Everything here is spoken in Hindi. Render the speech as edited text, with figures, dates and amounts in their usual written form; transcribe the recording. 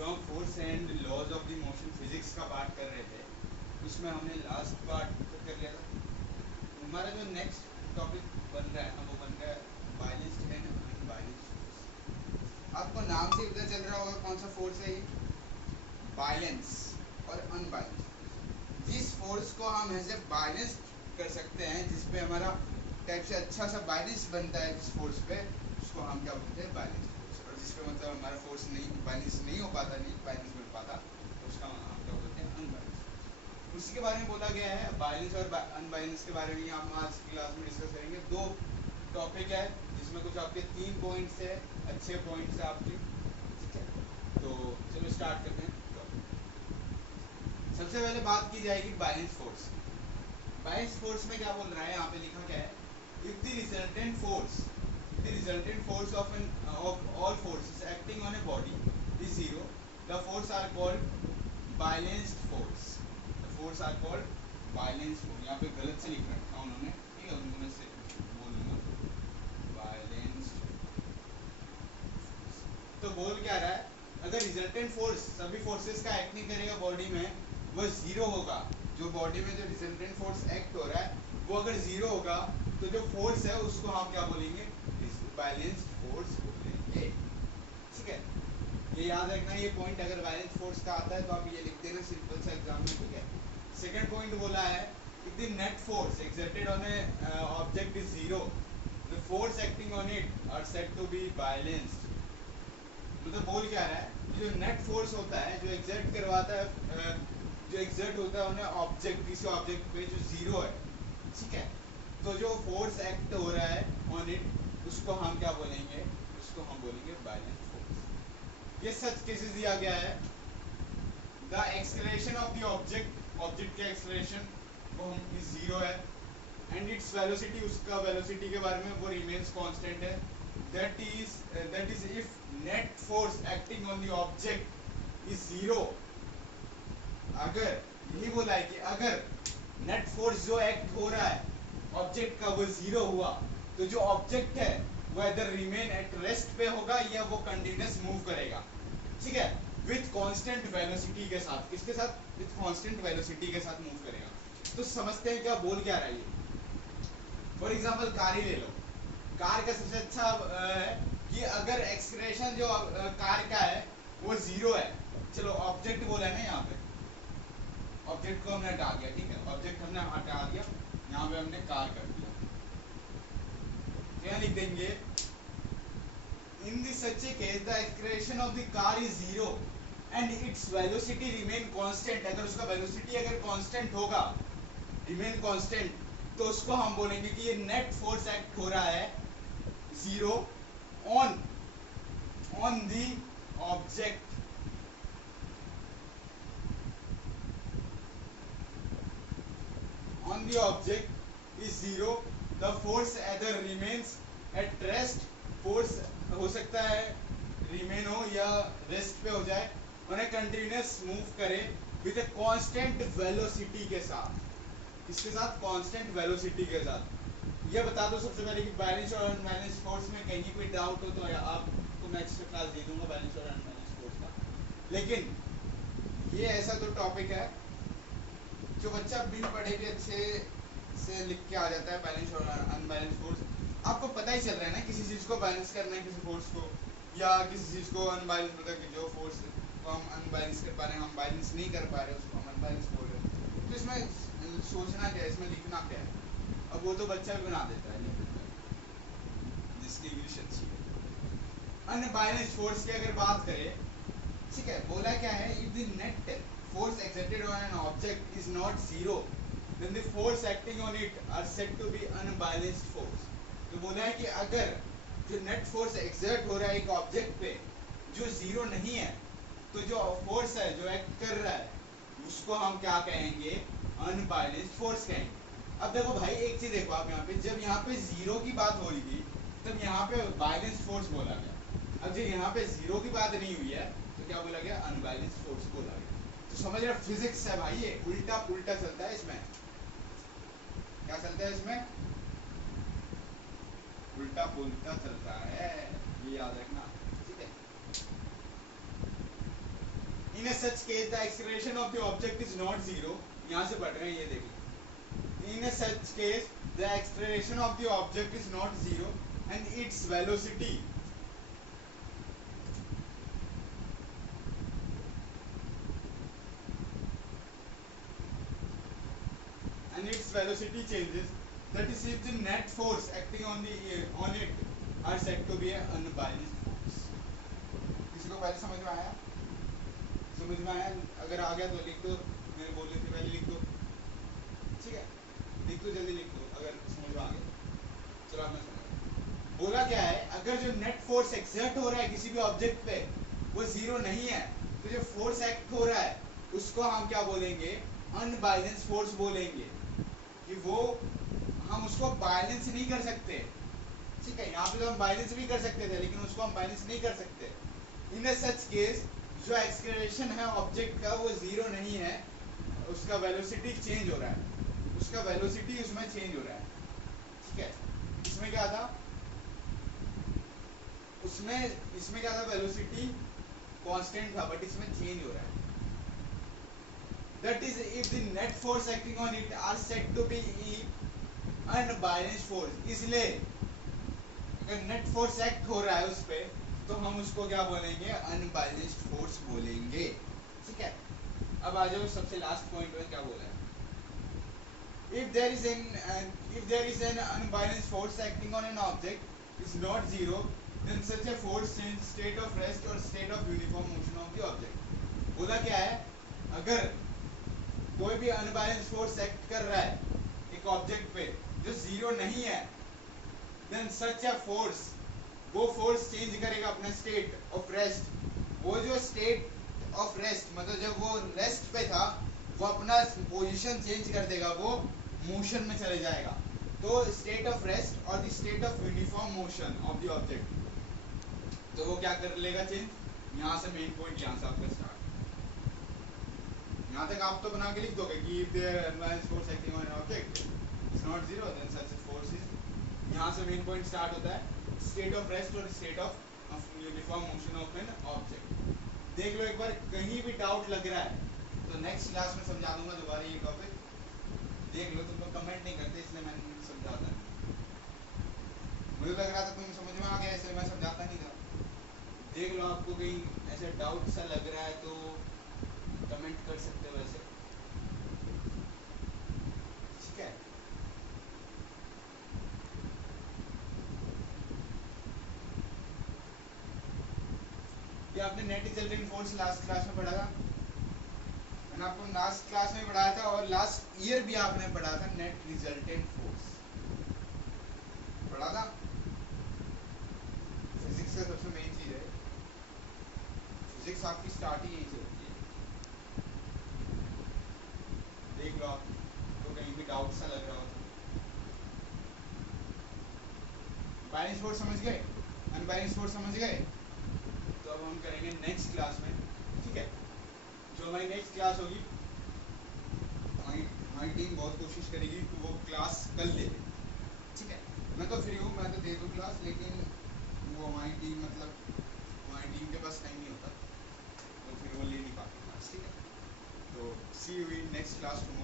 जो हम force and laws of the motion physics का पार्ट कर रहे थे, उसमें हमने लास्ट पार्ट तो कर लिया था। हमारा जो नेक्स्ट टॉपिक बन रहा है ना, वो बन रहा है बैलेंस्ड एंड अनबैलेंस्ड फोर्स। आपको नाम से पता चल रहा होगा कौन सा फोर्स है ये, बैलेंस और अनबैलेंस। जिस फोर्स को हम ऐसे बैलेंस कर सकते हैं, जिस पे हमारा टाइप से अच्छा सा बैलेंस बनता है, जिस फोर्स पे, उसको हम क्या बोलते हैं, बैलेंस फोर्स। और जिस पे मतलब हमारा फोर्स नहीं बैलेंस नहीं हो पाता, नहीं बैलेंस बन पाता, तो उसका हम क्या बोलते हैं, अनबैलेंस फोर्स। उसी के बारे में बोला गया है, बैलेंस और अनबैलेंस के बारे में हम आज की क्लास में डिस्कस करेंगे। दो टॉपिक है जिसमें कुछ आपके 3 पॉइंट्स है, अच्छे पॉइंट्स है आपके, ठीक है। तो चलो स्टार्ट करते हैं। सबसे पहले बात की जाएगी बैलेंस फोर्स। बैलेंस फोर्स में क्या बोल रहा है, यहाँ पे लिखा क्या है, if the resultant force of all forces acting on a body is zero, the force are called balanced force. The force are called balanced force. यहाँ पे गलत से लिख रखा उन्होंने, ठीक है, उनको मैं से बोल दूंगा balanced। तो बोल क्या रहा है, अगर रिजल्टेंट फोर्स सभी फोर्सेस का एक्ट नहीं करेगा बॉडी में, वो जीरो होगा। जो बॉडी में जो रिजल्टेंट फोर्स एक्ट हो रहा है वो अगर जीरो होगा, तो जो फोर्स है उसको हम क्या बोलेंगे, बैलेंस्ड फोर्स बोलेंगे, ठीक है। ये याद रखना, ये पॉइंट अगर बैलेंस फोर्स का आता है तो आप ये लिख देना सिंपल सा एग्जाम में, ठीक है। सेकंड पॉइंट बोला है, if the net force exerted on a object is zero, the force acting on it are said to be balanced. मतलब बोल क्या रहा है, जो नेट फोर्स होता है, जो एग्जर्ट करवाता है, जो एग्जर्ट होता है उन्हें ऑब्जेक्ट, किसी ऑब्जेक्ट पे जो जीरो है, ठीक है, तो जो फोर्स एक्ट हो रहा है ऑन इट, उसको हम क्या बोलेंगे, उसको हम बोलेंगे बैलेंस फोर्स। ये सच केसेस दिया गया है, the acceleration of the object का एक्सेलरेशन वो हम जीरो है, एंड इट्स वेलोसिटी, उसका वेलोसिटी के बारे में वो रिमेन्स कांस्टेंट है। that is if net force acting on the object is zero। अगर यही बोला है कि अगर नेट फोर्स जो एक्ट हो रहा है ऑब्जेक्ट का वो जीरो हुआ, तो जो ऑब्जेक्ट है वो इधर रिमेन एट रेस्ट पे होगा या वो कंटिन्यूअस मूव करेगा, ठीक है, विथ कांस्टेंट वेलोसिटी के साथ। किसके साथ, विथ कांस्टेंट वेलोसिटी के साथ मूव करेगा। तो समझते हैं क्या बोल क्या रहा है ये। फॉर एग्जांपल कार ही ले लो, कार का सबसे अच्छा है कि अगर एक्सलेरेशन जो कार का है वो जीरो है, चलो ऑब्जेक्ट बोला है ना, यहाँ पे ऑब्जेक्ट को हमने हटा दिया, ठीक है, ऑब्जेक्ट हमने हटा दिया, यहाँ पे हमने कार कर दिया, क्या लिख देंगे, in this such A case the acceleration of the car is zero and its velocity remain constant. अगर उसका वेलोसिटी अगर कांस्टेंट होगा, रिमेन कांस्टेंट, तो उसको हम बोलेंगे कि ये नेट फोर्स एक्ट हो रहा है zero on the object, on the object is zero, the force either remains at rest, force हो सकता है रिमेन हो या रेस्ट पे हो जाए, उन्हें कंटिन्यूअस मूव करे विद ए कांस्टेंट वेलोसिटी के साथ। इसके साथ कांस्टेंट वेलोसिटी के साथ। ये बता दो सबसे पहले कि बैलेंस और अनबैलेंस फोर्स में कहीं कोई डाउट हो तो आपको मैं एक्स्ट्रा क्लास दे दूंगा बैलेंस और अनबैलेंस फोर्स का। लेकिन ये ऐसा तो टॉपिक है जो बच्चा बिन पढ़े भी अच्छे से लिख के आ जाता है, बैलेंस और अनबैलेंस फोर्स। आपको पता ही चल रहा है ना, किसी चीज़ को बैलेंस करना है, किसी फोर्स को, या किसी चीज़ को अनबैलेंस, मतलब कि जो फोर्स को हम अनबैलेंस कर पा रहे हैं, हम बैलेंस नहीं कर पा रहे हैं, उसको हम अनबैलेंस बोल रहे हैं। तो इसमें सोचना क्या है, इसमें लिखना क्या है, अब वो तो बच्चा भी बना देता है जिसकी इंग्लिश अच्छी है। अनबैलेंस्ड फोर्स की अगर बात करें, ठीक है, बोला क्या है, if the net force exerted on an object is not zero, then the force acting on it are said to be unbalanced force. तो बोला है कि अगर जो नेट फोर्स एक्सर्ट हो रहा है एक ऑब्जेक्ट पे जो जीरो नहीं है, तो जो फोर्स है जो एक्ट कर रहा है उसको हम क्या कहेंगे, अनबैलेंस्ड फोर्स कहेंगे। अब देखो भाई एक चीज देखो आप, यहाँ पे जब यहाँ पे जीरो की बात हो रही थी तब यहाँ पे बैलेंस फोर्स बोला गया। अब जब यहाँ पे जीरो की बात नहीं हुई है तो क्या बोला गया, अनबैलेंस फोर्स बोला गया। तो समझ रहे, फिजिक्स है भाई, ये उल्टा पुल्टा चलता है इसमें। क्या चलता है इसमें, उल्टा पुल्टा चलता है, ये याद रखना, ठीक है। In a such case the acceleration of the object is not zero, यहाँ से पढ़ रहे हैं ये देखिए, in a such case the acceleration of the object is not zero and its velocity changes, that is if the net force acting on it are said to be an unbalanced force. किसी को पहले समझ में आया? समझ में आया? अगर आ गया तो लिख दो, मेरे बोलने से पहले लिख दो, ठीक है? लिख दो, जल्दी लिख दो अगर समझ में आ गया। चलो मैं समझ, बोला क्या है, अगर जो नेट फोर्स एक्सर्ट हो रहा है किसी भी ऑब्जेक्ट पे वो जीरो नहीं है, तो जो फोर्स एक्ट हो रहा है उसको हम क्या बोलेंगे? अनबैलेंस फोर्स बोलेंगे, कि वो हम उसको बैलेंस नहीं कर सकते, ठीक है? यहाँ पे तो हम बैलेंस भी कर सकते थे, लेकिन उसको हम बैलेंस नहीं कर सकते। इन अ सच केस जो एक्सेलरेशन है ऑब्जेक्ट का वो जीरो नहीं है, उसका वेलोसिटी चेंज हो रहा है, उसका वेलोसिटी उसमें चेंज हो रहा है, ठीक है? इसमें क्या था, इसमें क्या था, वेलोसिटी कांस्टेंट था, बट इसमें चेंज हो रहा है। That is if the net force acting on it are said to be unbalanced force. इसलिए अगर नेट फोर्स एक्ट हो रहा है उस पे, तो हम उसको क्या बोलेंगे? अनबैलेंस्ड फोर्स बोलेंगे, ठीक है? अब आ जाओ सबसे लास्ट पॉइंट में क्या बोला है। If there is an unbalanced force acting on an object is not zero, then such a force changes state of rest or state of uniform motion of the object. बोला क्या है, अगर कोई भी अनबैलेंस फोर्स एक्ट कर रहा है एक ऑब्जेक्ट पे जो जीरो नहीं है, देन सच अ फोर्स, वो फोर्स चेंज करेगा अपना स्टेट ऑफ रेस्ट। वो जो स्टेट ऑफ रेस्ट मतलब जब वो रेस्ट पे था, वो अपना पोजीशन चेंज कर देगा, वो मोशन में चले जाएगा। तो स्टेट ऑफ रेस्ट और the state of uniform motion of the object, तो वो क्या कर लेगा? चेंज। यहाँ से मेन पॉइंट यहाँ से आपका स्टार्ट, यहाँ तक आप तो बना के लिख दोगे कि if there unbalanced force acting on an object is not zero then such a force is, यहाँ से मेन पॉइंट स्टार्ट होता है स्टेट ऑफ रेस्ट और state of uniform motion of an object. देख लो एक बार, कहीं भी डाउट लग रहा है तो नेक्स्ट क्लास में समझा दूंगा दोबारा ये टॉपिक, देख लो। तुम लोग कमेंट नहीं करते इसलिए मैंने समझाता नहीं, मुझे लग रहा था तुम्हें समझ में आ गया इसलिए मैं समझाता नहीं था। देख लो आपको कहीं ऐसे डाउट सा लग रहा है तो कमेंट कर सकते हो वैसे, ठीक है? ये आपने net resultant force last class में पढ़ा था, मैंने आपको लास्ट क्लास में पढ़ाया था, और लास्ट ईयर भी आपने पढ़ा था नेट रिजल्टेंट फोर्स पढ़ा था। फिजिक्स का सबसे मेन चीज है, फिजिक्स आपकी स्टार्ट ही यहीं से होती है। देख लो आप तो कहीं भी डाउट सा लग रहा हो तो। बैलेंस फोर्स समझ गए, अनबैलेंस फोर्स समझ गए, तो अब हम करेंगे नेक्स्ट क्लास में, ठीक है? जो हमारी नेक्स्ट क्लास होगी, हमारी टीम बहुत कोशिश करेगी कि वो क्लास कल ले, ठीक है? मैं तो फ्री हूँ, मैं तो दे दूँ क्लास, लेकिन वो हमारी टीम मतलब हमारी टीम के पास टाइम नहीं होता, तो फिर वो ले नहीं पाती क्लास, ठीक है? तो see you in next class tomorrow.